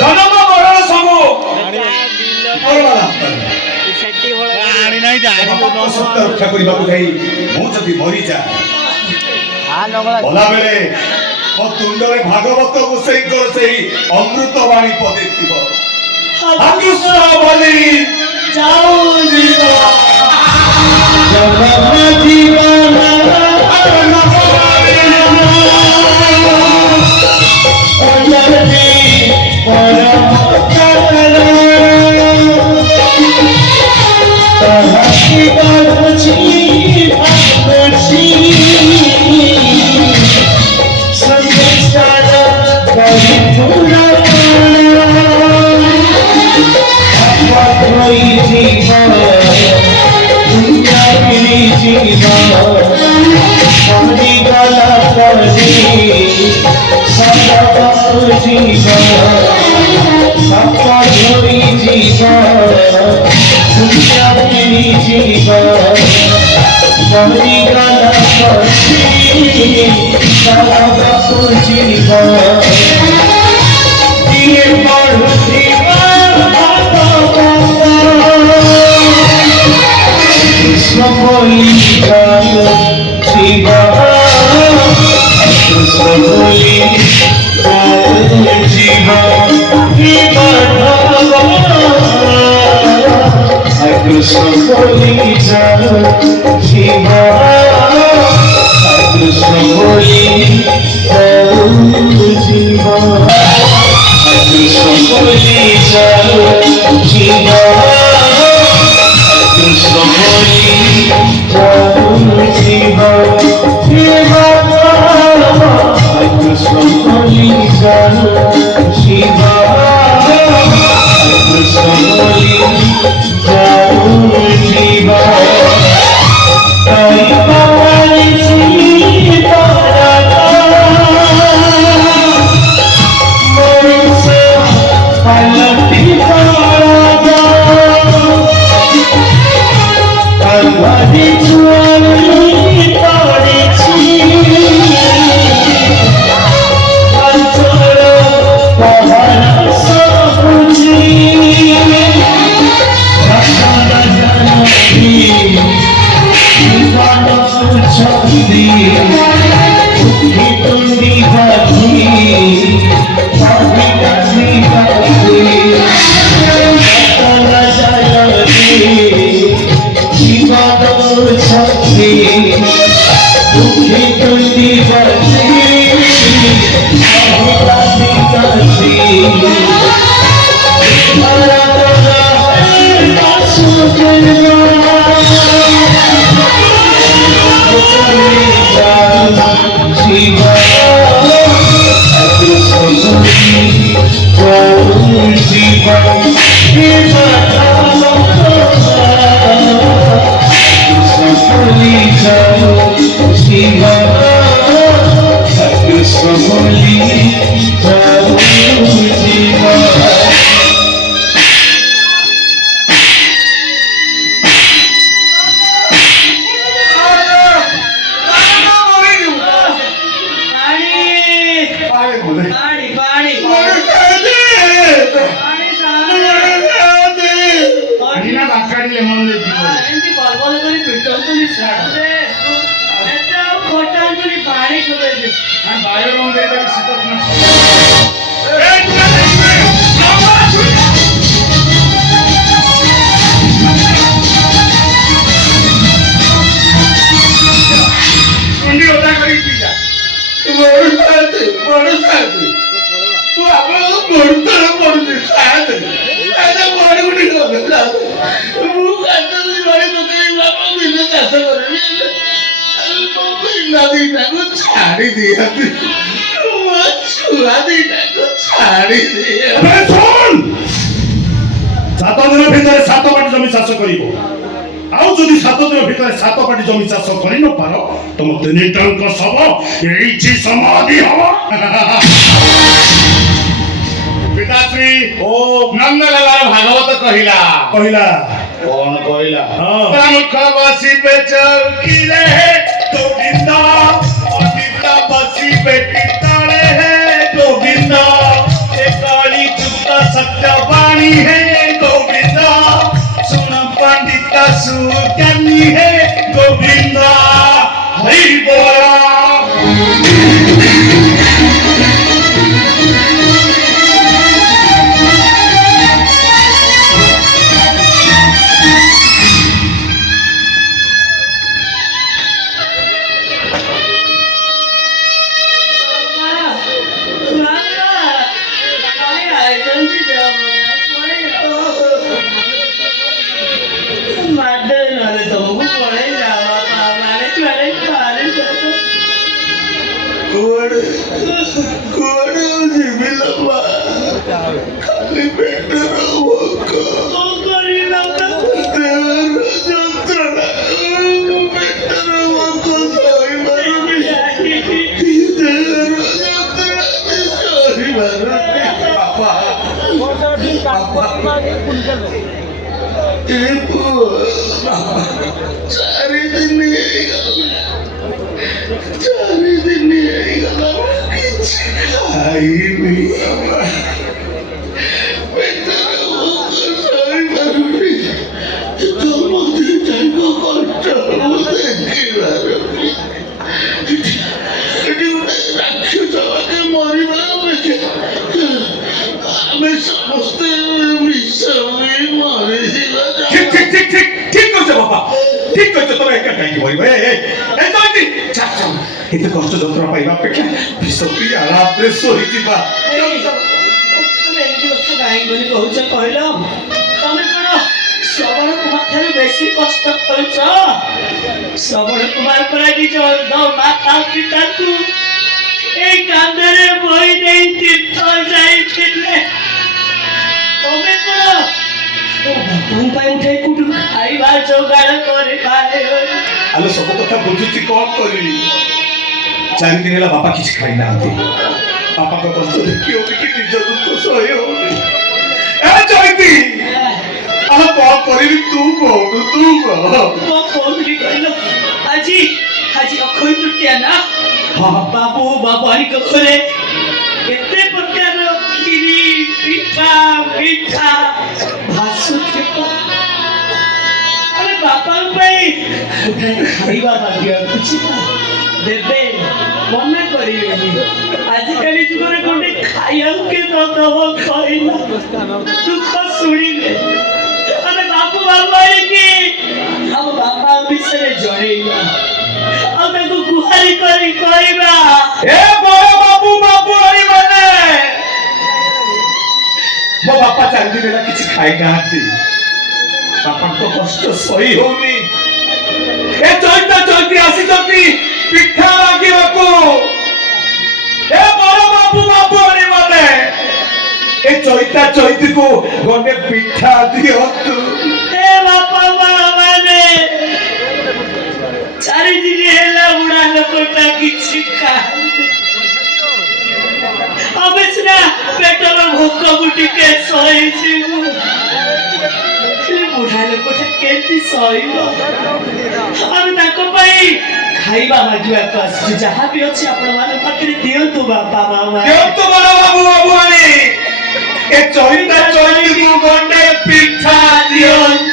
জনম মরণ ସବୁ ସତ୍ୟ ରକ୍ଷା କରିବାକୁ ଯାଇ ମୁଁ ଯଦି ମରିଯାଏ ଗଲାବେଳେ ମୋ ତୁଣ୍ଡରେ ଭାଗବତ ଗୋସାଇଙ୍କର ସେହି ଅମୃତ ବାଣୀ ପଦେ ଥିବ ବୋଲି पिताश्री ओ नंदलाल ଭାଗବତ କହିଲା କହିଲା କଣ କହିଲା ହଁ। ପ୍ରମୁଖ ବସିବେ ଚୌକିରେ ଗୋବିନ୍ଦ ଅଜିତ ବସିବେ ତଳେ ହେ ଗୋବିନ୍ଦ ଏ କଳି ଯୁକ୍ତ ସତ୍ୟ ବାଣୀ ହେ ଗୋବିନ୍ଦ ଶୁଣ ପଣ୍ଡିତ ସୁଜ୍ଞାନୀ ହେ ଗୋବିନ୍ଦ ହରି ବୋଲ କୁଆଡେ ଯିବି ଲୋ ଖାଲି ପେଟର ଭୋକ ଦେହର ଯନ୍ତ୍ରଣା ପେଟର ଭୋକ ସହିପାରୁନି ଦେହର ଯନ୍ତ୍ରଣା ସହିପାରୁନି ଏ ପୁଅ 4 ଦିନ ହେଇଗଲା 4 ଦିନ ହେଇଗଲା କିଛି ଖାଇନି ପେଟର ଭୋକ ସହିପାରୁନି ତମ ଦିଟାଙ୍କ କଷ୍ଟ ମୁଁ ଦେଖିପାରୁନି ଏଠି ଗୋଟେ ରାକ୍ଷସ ମାନେ ମରିବା ଅପେକ୍ଷା ଆମେ ସମସ୍ତେ ମିଶ ହୋଇ ମରିଯିବା ঠিক কইছো বাবা ঠিক কইছো তোমরা একা কাইকি মরিবে এই জয়তি চাচ এতে কষ্ট যন্ত্রণা পাইবা অপেক্ষা বিষ পিয়া রাত্রে শোই দিবা তুমি এমনি কথা কাহিনী বলি কହୁଛ କହିଲ ତମେ କଣ ଶ୍ରବଣ କୁମାର ଠାରୁ ବେଶୀ କଷ୍ଟ କରୁଛ ଶ୍ରବଣ କୁମାର ପରା ନିଜ ଅର୍ଦ୍ଧ ମାତା ପିତାକୁ ଏଇ କାନ୍ଧରେ ବୋହି ଦେଇ ତୀର୍ଥ ଯାଇଥିଲେ ତମେ କଣ ବାପାଙ୍କ ପାଇଁ ଉଠେଇ କୋଉଠୁ ଖାଇବା ଯୋଗାଡ଼ କରିପାରେ আলো সব কথা বুঝুছি কম করিলি 4 দিন ହେଲା ବାପା କିଛି ଖାଇ ନାହାନ୍ତି ବାପାଙ୍କ କଷ୍ଟ ଦେଖି ହଉନି କି ନିଜ ଦୁଃଖ ସହି ହଉନି ଏ ଜୟତି ଆଉ କଣ କରିବି ତୁ କହୁନୁ ତୁ କହ କଣ କହୁଥିଲି କହିଲ ଆଜି ଅକ୍ଷୟ ତୃତୀୟା ନା ବାବୁ ବାବାଙ୍କ ଘରେ କେତେ ପ୍ରକାର କ୍ଷୀରି ପିଠା ମିଠା ଭାସୁଥିବ ଆମେ ବାପାଙ୍କ ପାଇଁ ଖାଇବା ମାଗିବାକୁ ଯିବା ଦେବେ ମନା କରିବେନି ଆଜିକାଲି ଯୁଗରେ ଗୋଟେ ଖାଇବାକୁ କିଏ ଦବ କହିଲା ଦୁଃଖ ଶୁଣିବେ ଆମେ ବାବୁ ଆଣିକି ଆମ ବାପା ବିଷୟରେ ଜଣେଇବା ଆଉ ତାଙ୍କୁ ଗୁହାରି କରି କହିବା ଏ ବଡ ବାବୁ ମାନେ ମୋ ବାପା 4 ଦିନ ହେଲା କିଛି ଖାଇ ନାହାନ୍ତି ବାପାଙ୍କ କଷ୍ଟ ସହି ହଉନି ଏ ଚୈତି ଆସିଛନ୍ତି ପିଠା ମାଗିବାକୁ ଏ ବଡ ବାବୁ ମାନେ ଏ ଚୈତିକୁ ଗଣ୍ଡେ ପିଠା ଦିଅନ୍ତୁ ଏ ବାପା ମା ମାନେ 4 ଦିନ ହେଲା ବୁଢା ଲୋକଟା କିଛି ଖାଆନ୍ତି ଆମେ ସିନା ପେଟର ଭୋକକୁ ଟିକେ ସହିଯିବୁ ବୁଢା ଲୋକଟା କେମିତି ସହିବ ଆମେ ତାଙ୍କ ପାଇଁ ଖାଇବା ମାଗିବାକୁ ଆସିଛୁ ଯାହା ବି ଅଛି ଆପଣ ମାନଙ୍କ ପାଖରେ ଦିଅନ୍ତୁ ବାପା ମା ଦିଅନ୍ତୁ ବଡ ବାବୁ ଏ ଚୈତିକୁ ଗଣ୍ଡେ ପିଠା ଦିଅନ୍ତୁ